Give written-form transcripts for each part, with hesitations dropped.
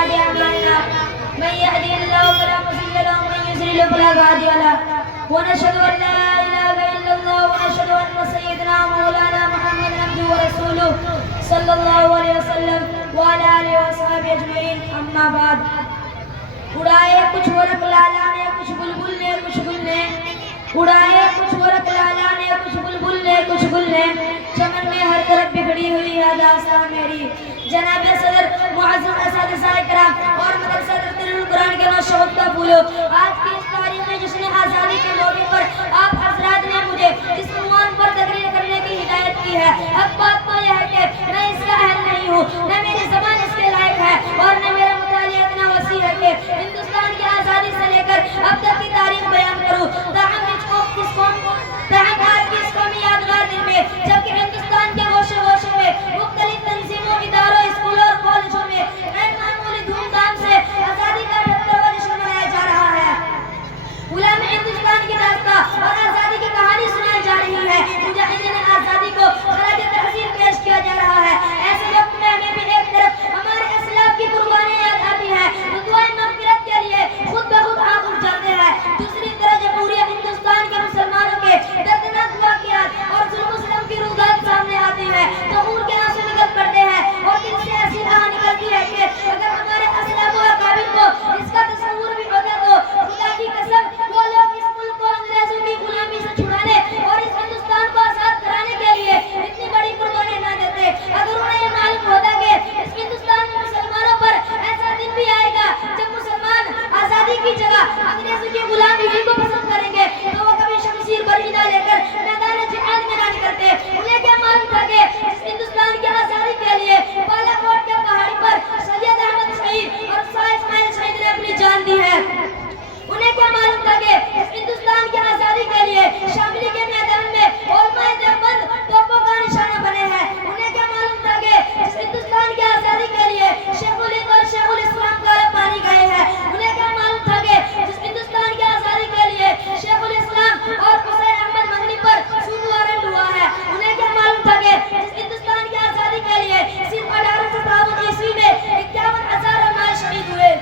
سيئات أعمالنا من يهده الله فلا مضل له ومن يضلل فلا هادي له ونشهد أن لا إله إلا الله ونشهد أن سيدنا مولانا محمد عبده ورسوله صلى الله عليه وسلم وعلى آله وصحبه أجمعين أما بعد اڑائے کچھ ورق لالا نے کچھ بلبل نے کچھ گل نے اڑائے کچھ ورق لالا نے کچھ بلبل نے کچھ گل نے چمن میں ہر طرف بکھری ہوئی ہے داستان میری جناب صدر معزز اساتذہ کرام اور مدرسہ ترتیل القرآن کے نوشہد کا پھولو آج کی اس تاریخ میں جشن آزادی کے موقع پر آپ حضرات نے مجھے اس عنوان پر تقریر کرنے کی ہدایت کی ہے اب بات تو یہ ہے کہ میں اس کا اہل نہیں ہوں نہ میری زبان اس کے لائق ہے اور نہ میرا مطالعہ اتنا وسیع ہے کہ ہندوستان کی آزادی سے لے کر اب تک کی تاریخ بیان کروں تاہم آج کی اس قومی یادگار دن میں جبکہ ہندوستان کے گوشے گوشے میں مختلف تنظیموں اداروں اسکولوں اور کالجوں میں غیر معمولی دھوم دھام سے آزادی کا 78واں جشن منایا جا رہا ہے غلام ہندوستان کی داستان اور آزادی کی کہانی سنائی جا رہی ہے مجاہدین آزادی کو خراج تحسین پیش کیا جا رہا ہے ایسے وقت میں ہمیں بھی ایک طرف ہمارے اسلاف کی قربانیاں یاد آتی ہے دعائیں مغفرت کے لیے خود بخود آنکھ اٹھ جاتے ہیں دوسری طرف جمہوریہ ہندوستان کے مسلمانوں کے دردناک واقعات اور ظلم و ستم کی رویداد سامنے آتی ہے تو خون کے آنسو نکل پڑتے ہیں اور دل سے ایسی راہ نکلتی ہے کہ اگر ہمارے اسلاف و اکابر کو اس کا تصور بھی ہوتا تو خدا کی قسم وہ لوگ اس ملک کو انگریزوں کی غلامی سے چھڑانے اور اس ہندوستان کو آزاد کرانے کے لیے اتنی بڑی قربانیاں نہ دیتے اگر انہیں یہ معلوم ہوتا کہ اس ہندوستان میں مسلمانوں پر ایسا دن بھی آئے گا جب مسلمان آزادی کی جگہ انگریزوں کی غلامی ہی کو پسند کریں گے تو وہ کبھی شمشیر برہی نہ لے کر میدان جہاد میں نہ نکلتے انہیں کیا معلوم تھا کہ اس ہندوستان کی آزادی کے لیے بالا کوٹ کے پہاڑی پر سید احمد شہید اور شاہ اسماعیل شہید نے اپنی جان دی ہے انہیں کیا معلوم تھا کہ اس ہندوستان کی آزادی کے لیے شاملی کے میدان میں علماء دیوبند توپوں کا نشانہ بنے ہیں انہیں کیا معلوم تھا کہ اس ہندوستان کی آزادی کے لیے شیخ الہند اور شیخ الاسلام کالا پانی گئے ہیں انہیں کیا معلوم تھا کہ اس ہندوستان کی آزادی کے لیے شیخ الاسلام اور حسین احمد مدنی پر سود وارنٹ ہوا ہے انہیں کیا معلوم تھا کہ اس ہندوستان کی آزادی کے لیے صرف 1857 عیسوی میں 51,000 علماء شہید ہوئے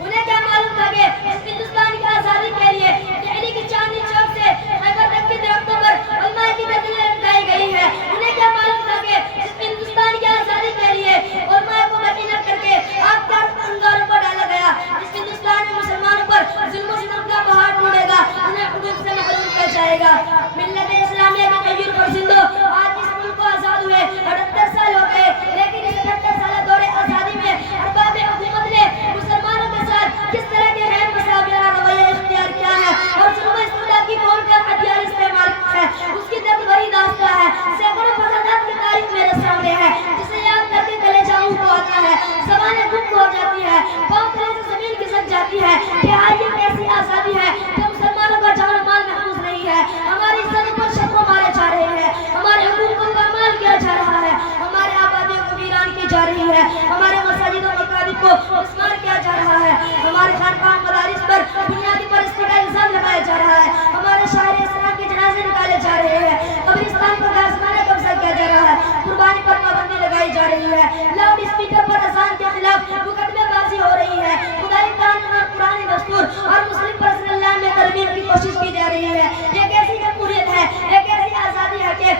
انہیں کیا معلوم تھا کہ اس ہندوستان کی آزادی کے لیے دہلی کی چاندنی چوک سے خیبر تک کے درختوں پر علماء کی گردنیں لٹکائی گئی ہے انہیں کیا معلوم تھا کہ اس ہندوستان کی آزادی کے لیے علماء کو مدینہ کر کے آگ کے انگاروں پر ڈالا گیا اس ہندوستان میں مسلمانوں پر ظلم و ستم کا پہاڑ ٹوٹے گا انہیں حدود سے محروم کیا جائے گا ملت اسلامیہ کے غیر پرزندوں آج اس ملک کو آزاد ہوئے 78 سال ہو گئے لیکن اس 78 سالہ دور آزادی میں ارباب حکومت نے مسلمانوں کے ساتھ کس طرح کے غیر مساویانہ رویہ اختیار کیا ہے اور ظلم و استبداد کی کون کر ہتھیار استعمال کیا ہے اس کی درد بھری داستان ہے سینکڑوں فسادات کی تاریخ میرے سامنے ہے جسے یاد کر کے کلیجہ منہ کو آتا ہے زبانیں گم ہو جاتی ہے پاؤں تلے سے زمین کھسک جاتی ہے کہ آج یہ کیسی آزادی ہے کہ مسلمانوں کا جان و مال محفوظ نہیں ہے ہماری عزت پر شتم مارے جا رہے ہیں ہمارے حقوق کو پامال کیا جا رہا ہے ہمارے آبادیوں کو ویران کی جا رہی ہے ہمارے مساجد و مقاصد کو مسمار کیا جا رہا ہے ہمارے خانقاہ مدارس پر بنیادی پرستی کا الزام لگایا جا رہا ہے ہمارے شاعر اسلام کے جنازے نکالے جا رہے ہیں قبرستان پر غازمانہ قبضہ کیا جا رہا ہے قربانی پر پابندی لگائی جا رہی ہے لاؤڈ اسپیکر پر اذان کے خلاف مقدمے بازی ہو رہی ہے خدائی قانون اور قرآن دستور اور مسلم پرسنل لا میں ترمیم کی کوشش کی جا رہی ہے یہ کیسی جمہوریت ہے یہ کیسی آزادی ہے کہ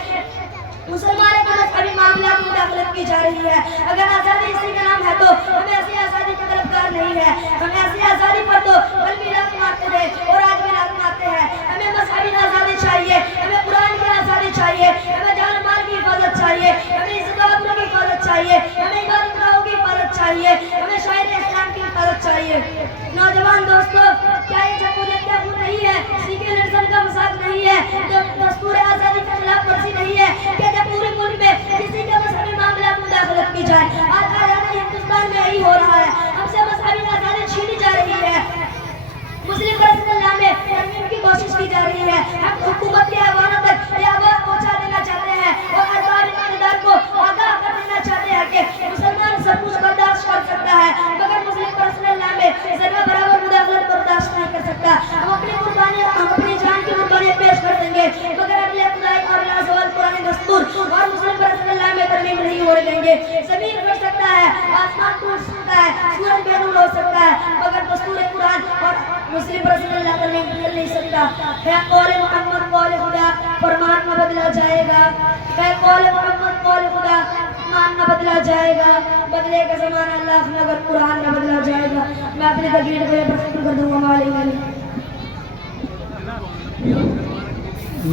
مسلمانوں کے مذہبی معاملات میں مداخلت کی جا رہی ہے اگر آزادی اسی کا نام ہے تو ہمیں ایسی آزادی کا طلبگار نہیں ہے ہمیں ایسی آزادی پر تو کل بھی رات مارتے تھے اور آج بھی رات مارتے ہیں ہمیں مذہبی آزادی چاہیے ہمیں قرآن کی آزادی چاہیے ہمیں جان و مال کی حفاظت چاہیے ہمیں عزت و آبرو کی حفاظت چاہیے ہمیں عبادت گاہوں کی حفاظت چاہیے ہمیں شاعر اسلام کی حفاظت چاہیے نوجوان دوستو کیا یہ جمہوریت کا خون نہیں ہے سیکولرزم کا مذاق نہیں ہے دستور آزادی کے خلاف ورزی نہیں ہے کہ جب پورے ملک میں کسی کے مذہبی معاملات میں مداخلت کی جائے آج آزادی ہندوستان میں یہی ہو رہا ہے ہم سے مذہبی آزادی چھینی جا رہی ہے مسلم پرسنل لا میں ترمیم کی کوشش کی جا رہی ہے ہم حکومت کے ایوانوں تک یہ آواز پہنچا دینا چاہتے ہیں اور ارباب اقتدار کو آگاہ کر دینا چاہتے ہیں کہ مسلمان سب کچھ برداشت کر سکتا ہے مگر مسلم پرسنل لا میں ذرہ برابر مداخلت برداشت نہیں کر سکتا ہم اپنی جان کی قربانی پیش کر دیں گے مگر اگلے خدائی اور لازوال قرآن دستور اور مسلم پرسنل لا میں ترمیم نہیں ہونے دیں گے زمین بڑھ سکتا ہے آسمان ٹوٹ سکتا ہے سورج محدود ہو سکتا ہے مگر دستور قرآن اور مسلم رسول اللہ کا نہیں بدل نہیں سکتا. ہے قول محمد قول خدا فرمان نہ بدلا جائے گا. ہے قول محمد قول خدا فرمان نہ بدلا جائے گا. بدلے کا زمانہ اللہ مگر قرآن نہ بدلا جائے گا. میں اپنی تقریر کو یہ پر ختم کر دوں گا.